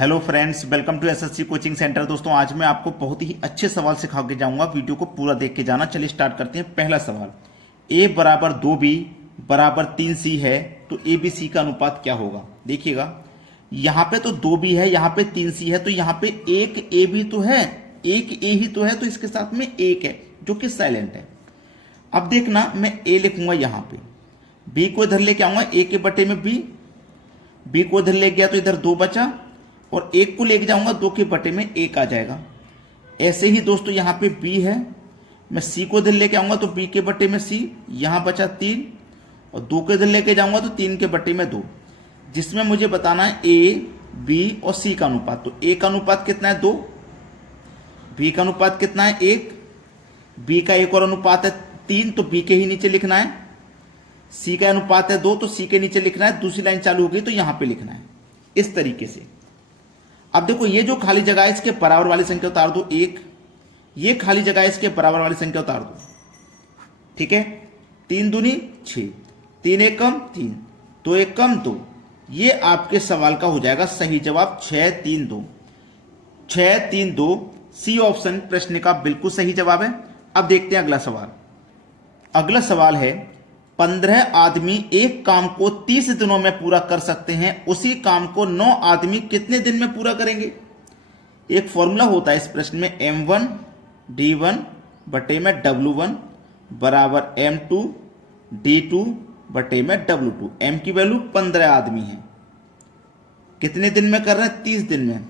Hello friends, welcome to SSC coaching centre. दोस्तों, आज मैं आपको बहुत ही अच्छे सवाल सिखा के जाऊंगा। वीडियो को पूरा देख के जाना। चलिए स्टार्ट करते हैं। पहला सवाल, a बराबर 2b बराबर 3c है तो a b c का अनुपात क्या होगा। देखिएगा, यहाँ पे तो 2b है, यहाँ पे 3c है, तो यहाँ पे एक a भी तो है, एक a ही तो है, तो इसके साथ में एक है जो कि साइलेंट है। अब देखना, मैं a लिखूंगा यहाँ पे, b को इधर लेके आऊंगा, a के बटे में b को इधर ले गया तो इधर 2 बचा, और एक को लेके जाऊंगा 2 के बटे में 1 आ जाएगा। ऐसे ही दोस्तों यहाँ पे b है, मैं c को इधर लेके आऊंगा तो b के बटे में c, यहाँ बचा 3, और 2 को इधर लेके जाऊंगा तो 3 के बटे में 2, जिसमें मुझे बताना है a, b और c का अनुपात। तो a का अनुपात कितना है 2, b का अनुपात कितना है 1, b का एक और अनुपात है 3 तो b के ही नीचे लिखना है, c का अनुपात है 2 तो c के नीचे लिखना है। दूसरी लाइन चालू हो गई तो यहाँ पे लिखना है इस तरीके से। अब देखो, ये जो खाली जगह है इसके बराबर वाली संख्या उतार दो 1, ये खाली जगह है इसके बराबर वाली संख्या उतार दो, ठीक है। 3 दूनी 6, 3 एक कम 3, 2 एक कम 2, ये आपके सवाल का हो जाएगा सही जवाब 6 3 2। 6 3 2 सी ऑप्शन प्रश्न का बिल्कुल सही जवाब है। अब देखते हैं अगला सवाल। अगला सवाल है, 15 आदमी एक काम को 30 दिनों में पूरा कर सकते हैं, उसी काम को 9 आदमी कितने दिन में पूरा करेंगे। एक फॉर्मूला होता है इस प्रश्न में, m1 d1 बटे में w1 बराबर m2 d2 बटे में w2। m की वैल्यू 15 आदमी है, कितने दिन में कर रहे हैं 30 दिन में।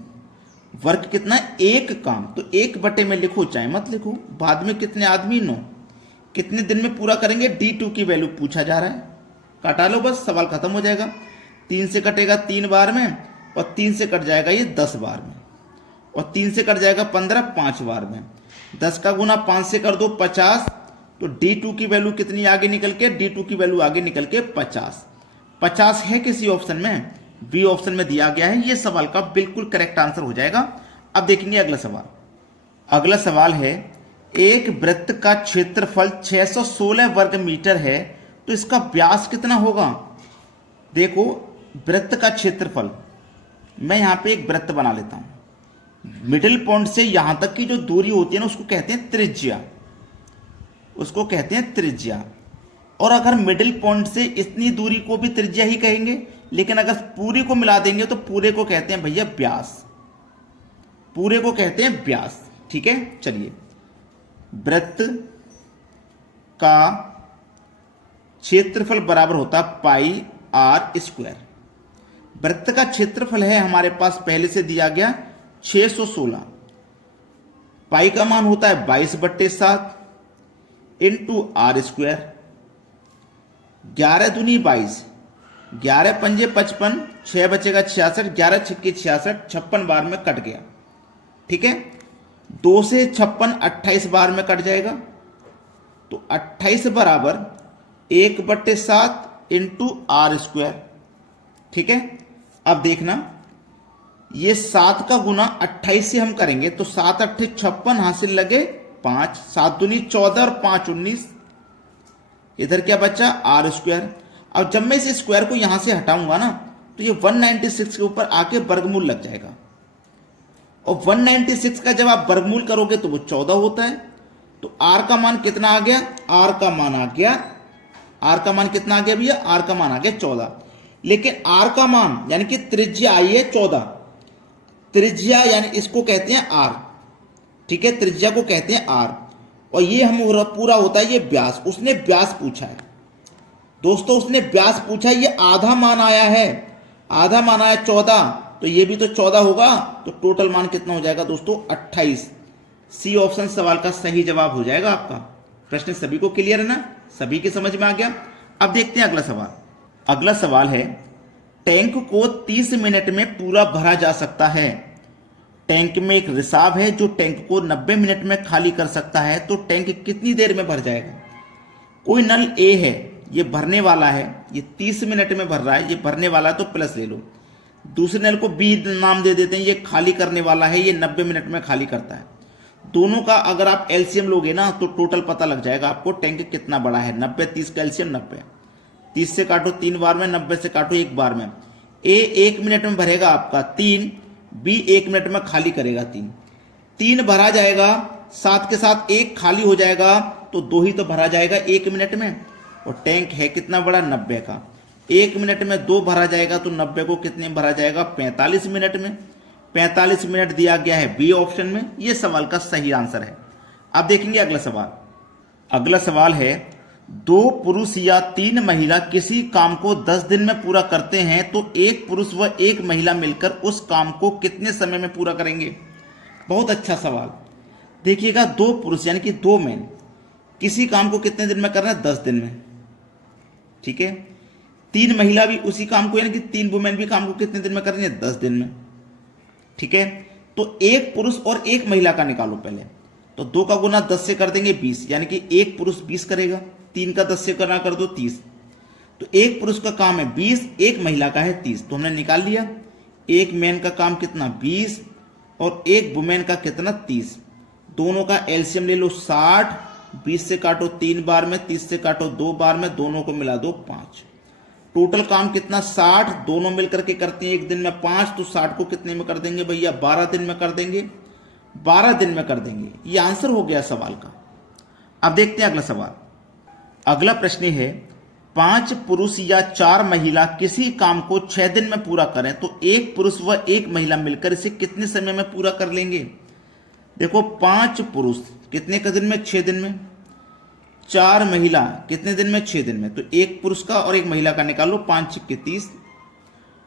वर्क कितना है, एक काम, तो एक बटे में लिखो चाहे मत लिखो, बाद में कितने आदमी 9, कितने दिन में पूरा करेंगे d2 की वैल्यू पूछा जा रहा है, काटा लो बस, सवाल खत्म हो जाएगा। 3 से कटेगा 3 बार में, और 3 से कट जाएगा ये 10 बार में, और 3 से कट जाएगा 15 5 बार में। 10 का गुना 5 से कर दो 50, तो d2 की वैल्यू कितनी आगे निकल के, d2 की वैल्यू आगे निकल के 50 है किसी ऑप्शन में, बी ऑप्शन में दिया गया है। ये सवाल का बिल्कुल करेक्ट आंसर हो जाएगा। अब देखेंगे अगला सवाल। अगला सवाल है, एक वृत्त का क्षेत्रफल 616 वर्ग मीटर है तो इसका व्यास कितना होगा। देखो, वृत्त का क्षेत्रफल, मैं यहां पे एक वृत्त बना लेता हूं, मिडिल पॉइंट से यहां तक की जो दूरी होती है ना उसको कहते हैं त्रिज्या, उसको कहते हैं त्रिज्या। और अगर मिडिल पॉइंट से इतनी दूरी को भी त्रिज्या ही कहेंगे, लेकिन अगर पूरी को मिला देंगे तो पूरे को कहते हैं भैया व्यास, पूरे को कहते हैं व्यास, ठीक है। चलिए, वृत्त का क्षेत्रफल बराबर होता है पाई आर स्क्वायर। वृत्त का क्षेत्रफल है हमारे पास पहले से दिया गया 616, पाई का मान होता है 22/7 इंटू आर स्क्वायर। 11 दूनी 22, 11 पंजे 55, 6 बचेगा 66, 11 छक्के 66, 56 बार में कट गया, ठीक है। 2 से 56 28 बार में कट जाएगा, तो 28 बराबर 1/7 इंटू आर स्क्वायर, ठीक है। अब देखना, ये 7 का गुना 28 से हम करेंगे तो 7 8 56 हासिल लगे 5, 7 दूनी 14 और 5 19, इधर क्या बचा आर स्क्वायर। अब जब मैं इस स्क्वायर को यहां से हटाऊंगा ना तो ये 196 के ऊपर आके वर्गमूल लग जाएगा, और 196 का जब आप वर्गमूल करोगे तो वो 14 होता है। तो r का मान कितना आ गया, r का मान आ गया, r का मान कितना आ गया भैया, r का मान आ गया 14। लेकिन r का मान यानी कि त्रिज्या आई है 14, त्रिज्या यानी इसको कहते हैं r, ठीक है, त्रिज्या को कहते हैं r, और ये हम पूरा होता है ये व्यास। उसने व्यास पूछा है दोस्तों, उसने व्यास पूछा, ये आधा मान आया है, आधा मान आया 14, तो ये भी तो 14 होगा, तो टोटल मान कितना हो जाएगा दोस्तों 28। सी ऑप्शन सवाल का सही जवाब हो जाएगा आपका। प्रश्न सभी को क्लियर है ना, सभी के समझ में आ गया। अब देखते हैं अगला सवाल। अगला सवाल है, टैंक को 30 मिनट में पूरा भरा जा सकता है। टैंक में एक रिसाव है जो टैंक को 90 मिनट में खाली कर सकता है, तो टैंक कितनी देर में भर जाएगा। कोई नल ए है, ये भरने वाला है, ये 30 मिनट में भर रहा है, ये भरने वाला है तो प्लस ले लो। दूसरे नल को बी नाम दे देते हैं, ये खाली करने वाला है, ये 90 मिनट में खाली करता है। दोनों का अगर आप एलसीएम लोगे ना तो टोटल पता लग जाएगा आपको टैंक कितना बड़ा है। 90 30 का एलसीएम 90, 30 से काटो 3 बार में, 90 से काटो 1 बार में। ए 1 मिनट में भरेगा आपका 3, बी 1 मिनट में खाली करेगा 3 भरा जाएगा, साथ के साथ 1 खाली हो जाएगा, तो 2 ही तो भरा जाएगा 1 मिनट में। और टैंक है कितना बड़ा, 90 का। 1 मिनट में 2 भरा जाएगा, तो 90 को कितने में भरा जाएगा, 45 मिनट में। 45 मिनट दिया गया है बी ऑप्शन में, यह सवाल का सही आंसर है। अब देखेंगे अगला सवाल। अगला सवाल है 2 पुरुष या 3 महिला किसी काम को 10 दिन में पूरा करते हैं तो 1 पुरुष व 1 महिला मिलकर उस काम को कितने समय में पूरा करेंगे। बहुत अच्छा सवाल। देखिएगा 2 पुरुष यानी कि 2 मैन किसी काम को कितने दिन में करना है, 10 दिन में। ठीक है। 3 महिला भी उसी काम को यानी कि 3 वुमेन भी काम को कितने दिन में करनी है, 10 दिन में। ठीक है। तो 1 पुरुष और 1 महिला का निकालो पहले। तो 2 का गुना 10 से कर देंगे 20, यानी कि 1 पुरुष 20 करेगा, 3 का 10 से करना कर दो 30। तो 1 पुरुष का काम है 20, 1 महिला का है 30, तो हमने निकाल लिया। 1 मैन का काम कितना, 20, और 1 वुमेन का कितना, 30। दोनों का एलसीएम ले लो 60, 20 से काटो 3 बार में, 30 से काटो 2 बार में, दोनों को मिला दो 5। टोटल काम कितना, 60, दोनों मिलकर के करते हैं 1 दिन में 5, तो 60 को कितने में कर देंगे भैया, 12 दिन में कर देंगे, 12 दिन में कर देंगे। ये आंसर हो गया सवाल का। अब देखते हैं अगला सवाल। अगला प्रश्न है 5 पुरुष या 4 महिला किसी काम को 6 दिन में पूरा करें तो 1 पुरुष व 1 महिला मिलकर इसे कितने समय में पूरा कर लेंगे। देखो 5 पुरुष कितने का दिन में, 6 दिन में। 4 महिला कितने दिन में, 6 दिन में। तो 1 पुरुष का और 1 महिला का निकालो, 5 छिक्के 30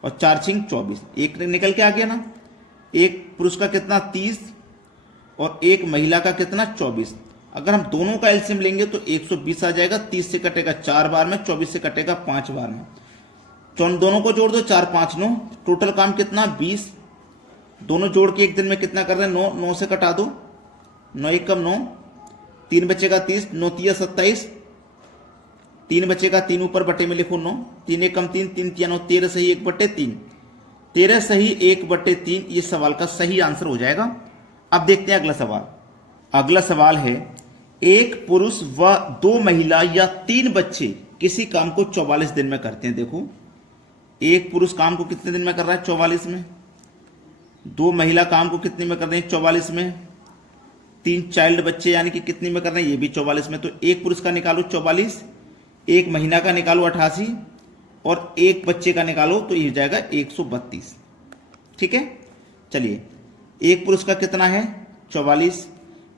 और 4 छिंक 24, एक निकल के आ गया ना। 1 पुरुष का कितना, 30, और 1 महिला का कितना, 24। अगर हम दोनों का एलसीएम लेंगे तो 120 आ जाएगा। 30 से कटेगा 4 बार में, 24 से कटेगा 5 बार में। दोनों को जोड़ दो, 4 5 9, टोटल काम कितना, 20। दोनों जोड़ के 1 दिन में कितना कर रहे हैं, 9, 9 से कटा दो, 9 1 कम 9, 3 बचेगा 30, 9 3 27, 3 बचेगा, 3 ऊपर बटे में लिखो 9, 3 1 कम 3, 3 3 9, 13 सही 1/3, 13 सही 1/3, ये सवाल का सही आंसर हो जाएगा। अब देखते हैं अगला सवाल। अगला सवाल है 1 पुरुष व 2 महिला या 3 बच्चे किसी काम को 44 दिन में करते हैं। देखो 1 पुरुष काम को कितने दिन में कर रहा है, 44 में। 2 महिला काम को कितने में कर रहे हैं, 44 में। 3 चाइल्ड बच्चे यानी कि कितने में कर रहे हैं, ये भी 44 में। तो 1 पुरुष का निकालो 44, 1 महीना का निकालो 88, और 1 बच्चे का निकालो तो ये हो जाएगा 132। ठीक है। चलिए 1 पुरुष का कितना है, 44,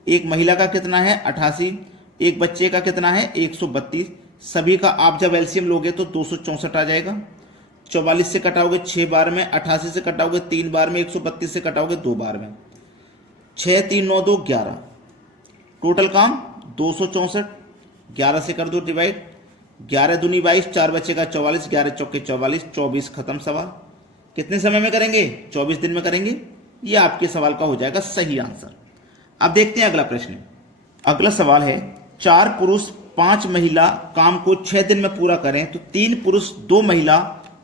1 महिला का कितना है, 88, 1 बच्चे का कितना है, 132। सभी का आप जब एलसीएम लोगे तो 264 आ जाएगा। 44 से कटाओगे 6 बार में, 88 से कटाओगे 3 बार में, 132 से कटाओगे 2 बार में। 6 3 9 2 11, टोटल काम 264। 11 से कर दो डिवाइड, 11 दूनी 22, 4 बचेगा 44, 11 चौके 44, 24 खत्म सवाल। कितने समय में करेंगे, 24 दिन में करेंगे। यह आपके सवाल का हो जाएगा सही आंसर। अब देखते हैं अगला प्रश्न। अगला सवाल है 4 पुरुष 5 महिला काम को 6 दिन में पूरा करें तो 3 पुरुष 2 महिला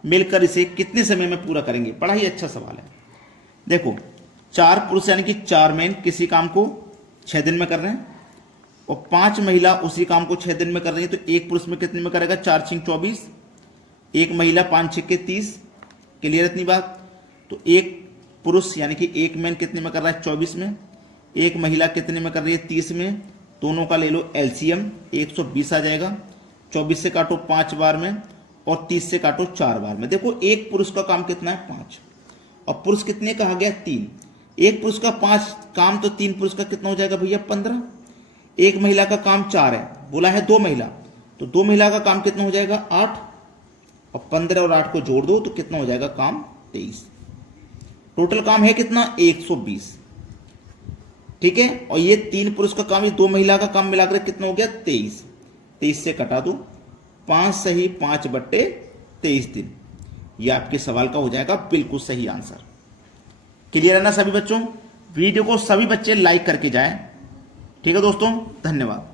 मिलकर इसे कितने समय में पूरा करेंगे। बड़ा ही अच्छा सवाल है। देखो 4 पुरुष यानी कि 4 मैन किसी काम को 6 दिन में कर रहे हैं, और 5 महिला उसी काम को 6 दिन में कर रही है। तो 1 पुरुष में कितने में करेगा, 4 छिंक 24, 1 महिला 5 छिक्के 30। क्लियर इतनी बात। तो 1 पुरुष यानी कि 1 मैन कितने में कर रहा है, 24 में। 1 महिला कितने में कर रही है, 30 में। दोनों का ले लो एलसीएम, 120 आ जाएगा। 24 से काटो 5 बार में, और 30 से काटो 4 बार में। देखो 1 पुरुष का काम कितना है, 5, और पुरुष कितने कहा गया, 3। 1 पुरुष का 5 काम, तो 3 पुरुष का कितना हो जाएगा भैया, 15। 1 महिला का काम 4 है, बोला है 2 महिला, तो 2 महिला का काम कितना हो जाएगा, 8, और 15 और 8 को जोड़ दो तो कितना हो जाएगा काम, 23। टोटल काम है कितना, 120। ठीक है। और ये 3 पुरुष का काम, ये 2 महिला का काम मिलाकर कितना हो गया, 23। 23 से कटा दो, 5 सही 5/23 दिन। ये आपके सवाल का हो जाएगा बिल्कुल सही आंसर। क्लियर है ना सभी बच्चों। वीडियो को सभी बच्चे लाइक करके जाएं। ठीक है दोस्तों, धन्यवाद।